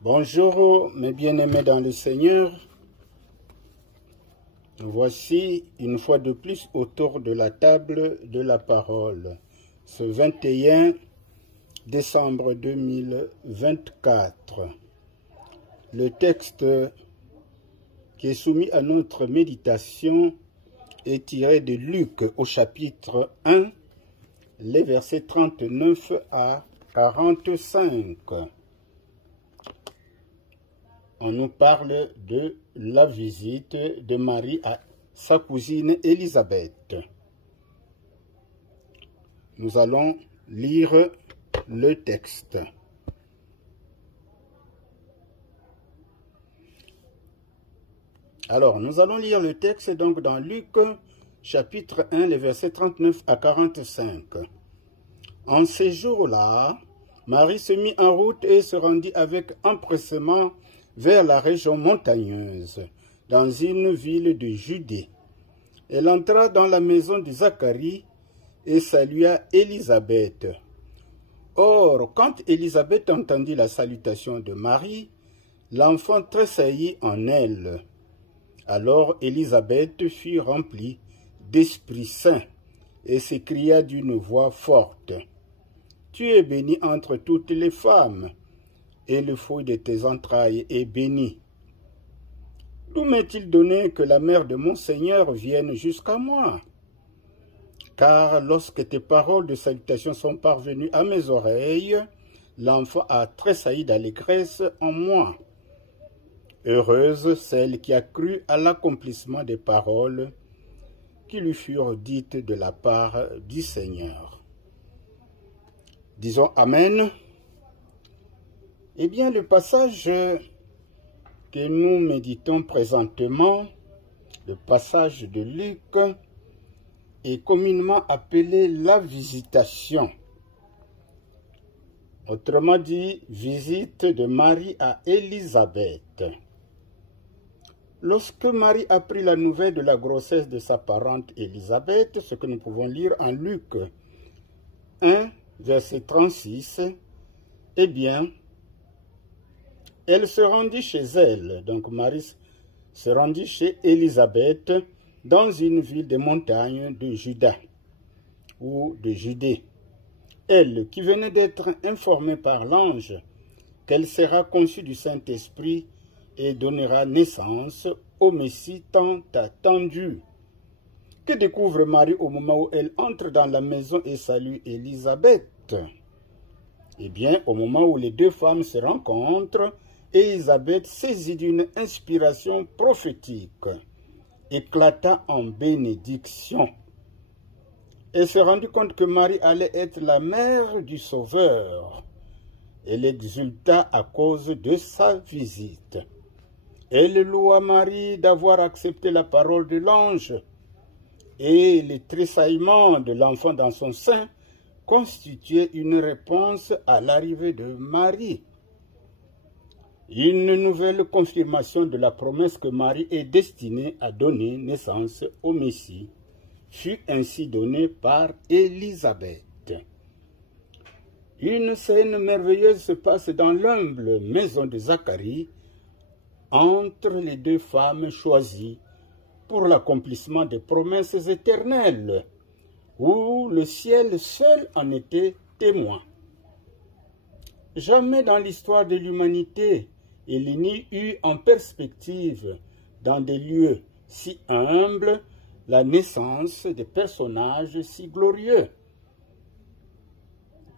Bonjour mes bien-aimés dans le Seigneur, nous voici une fois de plus autour de la table de la parole, ce 21 décembre 2024. Le texte qui est soumis à notre méditation est tiré de Luc au chapitre 1, les versets 39 à 45. On nous parle de la visite de Marie à sa cousine Élisabeth. Nous allons lire le texte. Alors, nous allons lire le texte donc dans Luc, chapitre 1, les versets 39 à 45. En ces jours-là, Marie se mit en route et se rendit avec empressement vers la région montagneuse, dans une ville de Judée. Elle entra dans la maison de Zacharie et salua Élisabeth. Or, quand Élisabeth entendit la salutation de Marie, l'enfant tressaillit en elle. Alors Élisabeth fut remplie d'Esprit Saint et s'écria d'une voix forte, « Tu es bénie entre toutes les femmes, et le fruit de tes entrailles est béni. D'où m'est-il donné que la mère de mon Seigneur vienne jusqu'à moi? Car lorsque tes paroles de salutation sont parvenues à mes oreilles, l'enfant a tressailli d'allégresse en moi. Heureuse celle qui a cru à l'accomplissement des paroles qui lui furent dites de la part du Seigneur. » Disons Amen. Eh bien, le passage que nous méditons présentement, le passage de Luc, est communément appelé la visitation. Autrement dit, visite de Marie à Élisabeth. Lorsque Marie apprit la nouvelle de la grossesse de sa parente Élisabeth, ce que nous pouvons lire en Luc 1, verset 36, eh bien, elle se rendit chez elle, donc Marie se rendit chez Élisabeth, dans une ville des montagnes de Juda, ou de Judée. Elle, qui venait d'être informée par l'ange qu'elle sera conçue du Saint-Esprit et donnera naissance au Messie tant attendu. Que découvre Marie au moment où elle entre dans la maison et salue Élisabeth? Eh bien, au moment où les deux femmes se rencontrent, Élisabeth, saisie d'une inspiration prophétique, éclata en bénédiction. Elle se rendit compte que Marie allait être la mère du Sauveur. Elle exulta à cause de sa visite. Elle loua Marie d'avoir accepté la parole de l'ange, et les tressaillements de l'enfant dans son sein constituaient une réponse à l'arrivée de Marie. Une nouvelle confirmation de la promesse que Marie est destinée à donner naissance au Messie fut ainsi donnée par Élisabeth. Une scène merveilleuse se passe dans l'humble maison de Zacharie entre les deux femmes choisies pour l'accomplissement des promesses éternelles, où le ciel seul en était témoin. Jamais dans l'histoire de l'humanité, il n'y eut en perspective, dans des lieux si humbles, la naissance de personnages si glorieux.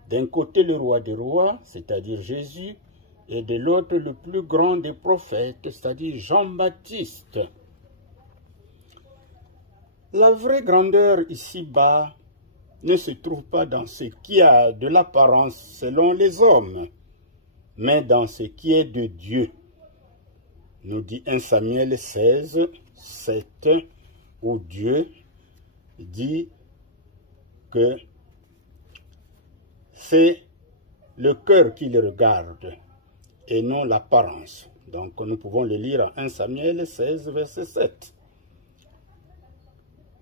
D'un côté le roi des rois, c'est-à-dire Jésus, et de l'autre le plus grand des prophètes, c'est-à-dire Jean-Baptiste. La vraie grandeur ici-bas ne se trouve pas dans ce qui a de l'apparence selon les hommes, mais dans ce qui est de Dieu. Nous dit 1 Samuel 16, 7, où Dieu dit que c'est le cœur qui le regarde et non l'apparence. Donc nous pouvons le lire en 1 Samuel 16, verset 7.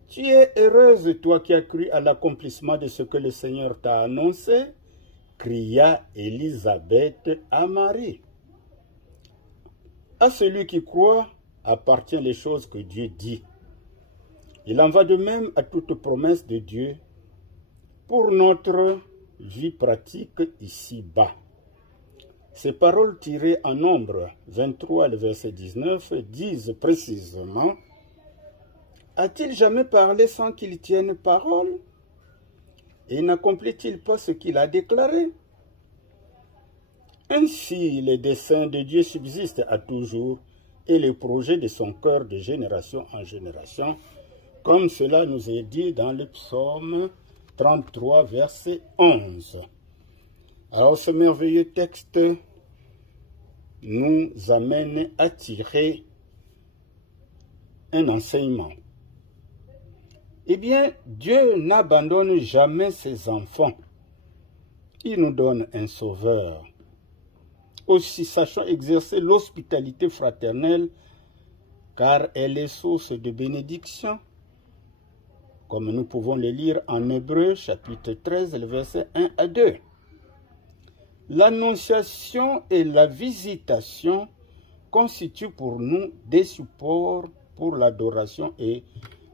Tu es heureuse, toi qui as cru à l'accomplissement de ce que le Seigneur t'a annoncé, cria Élisabeth à Marie. À celui qui croit appartient les choses que Dieu dit. Il en va de même à toute promesse de Dieu pour notre vie pratique ici-bas. Ces paroles tirées en Nombre 23, le verset 19, disent précisément: a-t-il jamais parlé sans qu'il tienne parole? Et n'accomplit-il pas ce qu'il a déclaré? Ainsi, les desseins de Dieu subsistent à toujours et les projets de son cœur de génération en génération, comme cela nous est dit dans le psaume 33, verset 11. Alors, ce merveilleux texte nous amène à tirer un enseignement. Eh bien, Dieu n'abandonne jamais ses enfants. Il nous donne un sauveur. Aussi, sachons exercer l'hospitalité fraternelle, car elle est source de bénédiction, comme nous pouvons le lire en Hébreux, chapitre 13, le verset 1 à 2. L'annonciation et la visitation constituent pour nous des supports pour l'adoration et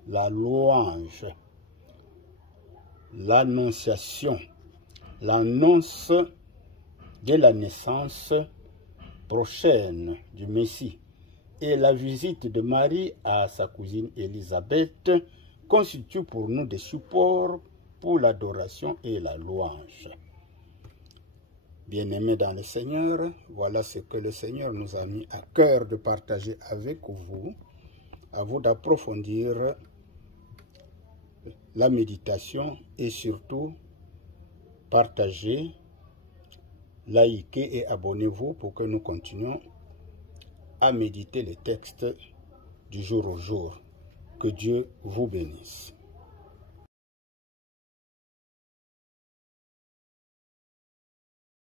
la louange. L'annonciation, l'annonce de la naissance prochaine du Messie et la visite de Marie à sa cousine Élisabeth constituent pour nous des supports pour l'adoration et la louange. Bien-aimés dans le Seigneur, voilà ce que le Seigneur nous a mis à cœur de partager avec vous. À vous d'approfondir la méditation et surtout partagez, likez et abonnez-vous pour que nous continuions à méditer les textes du jour au jour. Que Dieu vous bénisse.